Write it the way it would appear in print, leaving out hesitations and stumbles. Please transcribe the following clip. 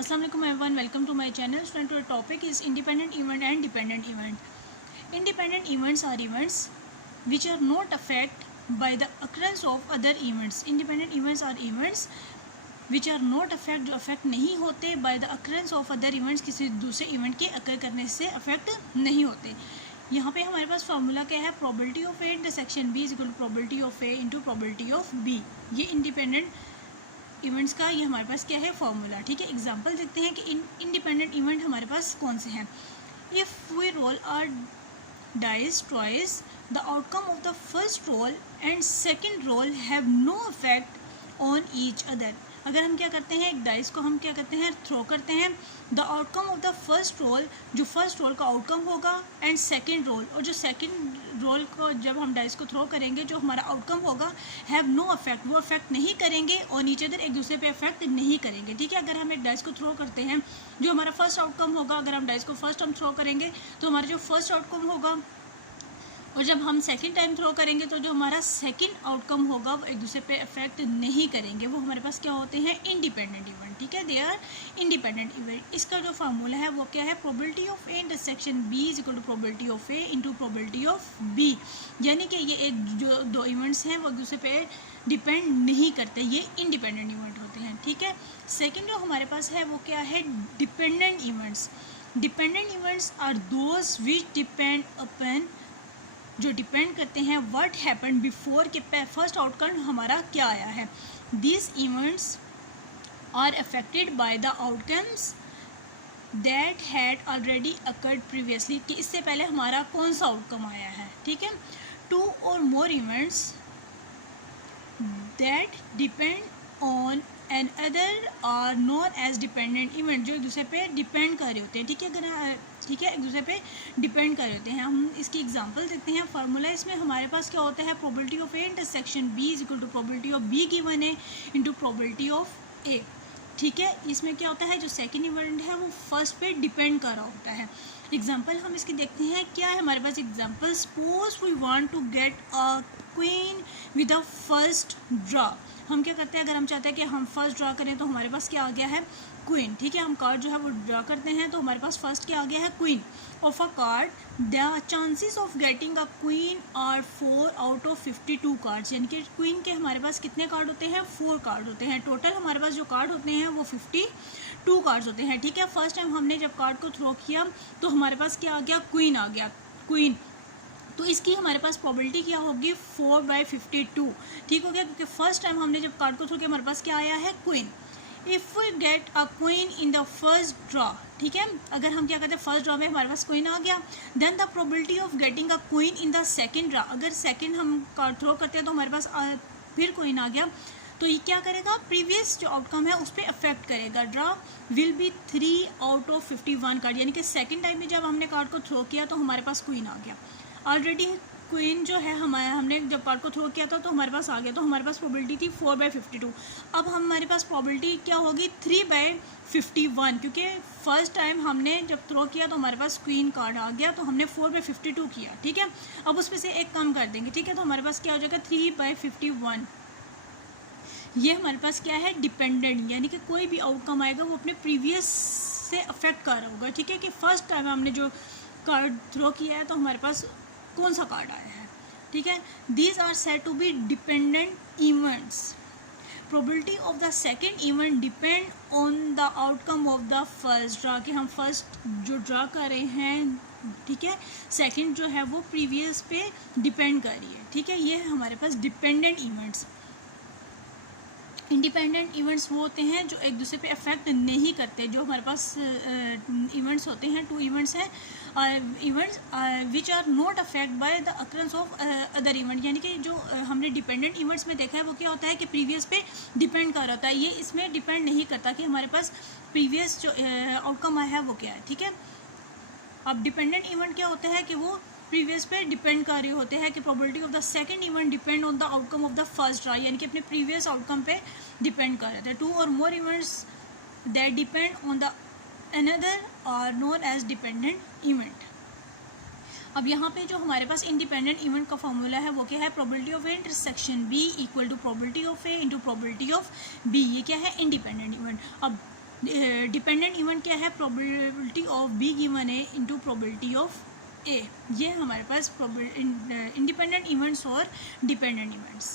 Assalamualaikum everyone, welcome to my channel. Student, our topic is independent event and dependent event. Independent events are events which are not affected by the occurrence of other events. Independent events are events which are not affect, जो affect नहीं होते by the occurrence of other events, किसी दूसरे event के occur करने से affect नहीं होते. यहाँ पे हमारे पास फॉर्मूला क्या है, probability of A intersection B is equal to probability of A into probability of B. ये इंडिपेंडेंट इवेंट्स का ये हमारे पास क्या है फॉर्मूला. ठीक है, एग्जांपल देखते हैं कि इंडिपेंडेंट इवेंट हमारे पास कौन से हैं. If we roll our dice twice the outcome of the first roll and second roll have no effect on each other. अगर हम क्या करते हैं, एक डाइस को हम क्या करते हैं, थ्रो करते हैं. The outcome of the first roll, जो फर्स्ट रोल का आउटकम होगा, एंड सेकंड रोल, और जो सेकंड रोल को जब हम डाइस को थ्रो करेंगे जो हमारा आउटकम होगा, हैव नो अफेक्ट, वो अफेक्ट नहीं करेंगे और नीचे इधर एक दूसरे पे अफेक्ट नहीं करेंगे. ठीक है, अगर हम एक डाइस को थ्रो करते हैं, जो हमारा फर्स्ट आउटकम होगा, अगर हम डाइस को फर्स्ट हम थ्रो करेंगे तो हमारा जो फर्स्ट आउटकम होगा, और जब हम सेकंड टाइम थ्रो करेंगे तो जो हमारा सेकंड आउटकम होगा वो एक दूसरे पे अफेक्ट नहीं करेंगे. वो हमारे पास क्या होते हैं, इंडिपेंडेंट इवेंट. ठीक है, दे आर इंडिपेंडेंट इवेंट. इसका जो फार्मूला है वो क्या है, probability of A intersection B is equal to probability of A into probability of B. यानी कि ये एक जो दो इवेंट्स हैं वो एक दूसरे पे डिपेंड नहीं करते, ये इंडिपेंडेंट इवेंट होते हैं. ठीक है, सेकेंड जो हमारे पास है वो क्या है, dependent events. Dependent events are those which depend upon, जो डिपेंड करते हैं व्हाट हैपन बिफोर के फर्स्ट आउटकम हमारा क्या आया है. This events are affected by the outcomes that had already occurred previously, कि इससे पहले हमारा कौन सा आउटकम आया है. ठीक है, टू और more events that depend on an other are known as dependent event, जो एक दूसरे पे डिपेंड कर रहे होते हैं. ठीक है, अगर ठीक है एक दूसरे पे डिपेंड कर रहे होते हैं. हम इसकी एग्जांपल देखते हैं. फार्मूला इसमें हमारे पास क्या होता है, probability of A intersection B is equal to probability of B given है इंटू प्रोबेबिलिटी ऑफ ए. ठीक है, इसमें क्या होता है, जो सेकेंड इवेंट है वो फर्स्ट पे डिपेंड कर रहा होता है. एग्जाम्पल हम इसकी देखते हैं. क्या है हमारे पास example, suppose we want to get a queen with a first draw. हम क्या करते हैं, अगर हम चाहते हैं कि हम फर्स्ट ड्रा करें तो हमारे पास क्या आ गया है, क्वीन. ठीक है, हम कार्ड जो है वो ड्रा करते हैं तो हमारे पास फर्स्ट क्या आ गया है, queen of a card. The chances of getting a queen are 4 out of 52 cards. यानी कि क्वीन के हमारे पास कितने कार्ड होते हैं, 4 कार्ड होते हैं. टोटल हमारे पास जो कार्ड होते हैं वो 52 कार्ड्स होते हैं. ठीक है, फर्स्ट टाइम हमने जब कार्ड को थ्रो किया तो हमारे पास क्या आ गया, क्वीन आ गया, क्वीन. तो इसकी हमारे पास प्रोबेबिलिटी क्या होगी, 4/52. ठीक हो गया, क्योंकि फर्स्ट टाइम हमने जब कार्ड को थ्रो किया हमारे पास क्या आया है, queen. If we get a queen in the first draw, ठीक है, अगर हम क्या करते हैं फर्स्ट ड्रॉ में हमारे पास क्वीन आ गया, then the probability of getting a queen in the second draw, अगर सेकंड हम कार्ड थ्रो करते हैं तो हमारे पास फिर क्वीन आ गया, तो ये क्या करेगा, प्रीवियस जो आउटकम है उस पर अफेक्ट करेगा. Draw will be 3 out of 51 card. यानी कि सेकेंड टाइम में जब हमने कार्ड को थ्रो किया तो हमारे पास क्वीन आ गया. ऑलरेडी क्वीन जो है हमने जब कार्ड को थ्रो किया था तो हमारे पास आ गया, तो हमारे पास प्रोबेबिलिटी थी 4/52. अब हमारे पास प्रोबेबिलिटी क्या होगी, 3/51, क्योंकि फर्स्ट टाइम हमने जब थ्रो किया तो हमारे पास क्वीन कार्ड आ गया, तो हमने 4/52 किया. ठीक है, अब उसमें से एक कम कर देंगे. ठीक है, तो हमारे पास क्या हो जाएगा, 3/51. ये हमारे पास क्या है, डिपेंडेंट, यानी कि कोई भी आउटकम आएगा वो अपने प्रीवियस से अफेक्ट कर रहा होगा. ठीक है, कि फर्स्ट टाइम हमने जो कार्ड थ्रो किया है तो हमारे पास कौन सा कार्ड आया है. ठीक है, these are said to be dependent events. Probability of the second event depend on the outcome of the first draw, कि हम फर्स्ट जो ड्रा कर रहे हैं, ठीक है, सेकेंड जो है वो प्रीवियस पे डिपेंड कर रही है. ठीक है, ये है हमारे पास डिपेंडेंट इवेंट्स. इंडिपेंडेंट इवेंट्स वो होते हैं जो एक दूसरे पे अफेक्ट नहीं करते. जो हमारे पास इवेंट्स होते हैं, 2 इवेंट्स हैं, events which are not affect by the occurrence of other event. यानी कि जो हमने डिपेंडेंट इवेंट्स में देखा है वो क्या होता है कि प्रीवियस पे डिपेंड कर रहा होता है. ये इसमें डिपेंड नहीं करता कि हमारे पास प्रीवियस जो आउटकम आया है वो क्या है. ठीक है, अब डिपेंडेंट इवेंट क्या होता है कि वो प्रीवियस पे डिपेंड कर रहे होते हैं, कि probability of the second event depend on the outcome of the first draw, यानी कि अपने प्रीवियस आउटकम पे डिपेंड कर रहे थे. 2 और more events that depend on the another are known as dependent event. अब यहाँ पे जो हमारे पास इंडिपेंडेंट इवेंट का फॉर्मूला है वो क्या है, probability of A intersection b equal to probability of A into probability of b. ये क्या है, इंडिपेंडेंट इवेंट. अब डिपेंडेंट इवेंट क्या है, probability of B given a into probability of a. ये हमारे पास इंडिपेंडेंट इवेंट्स और डिपेंडेंट इवेंट्स।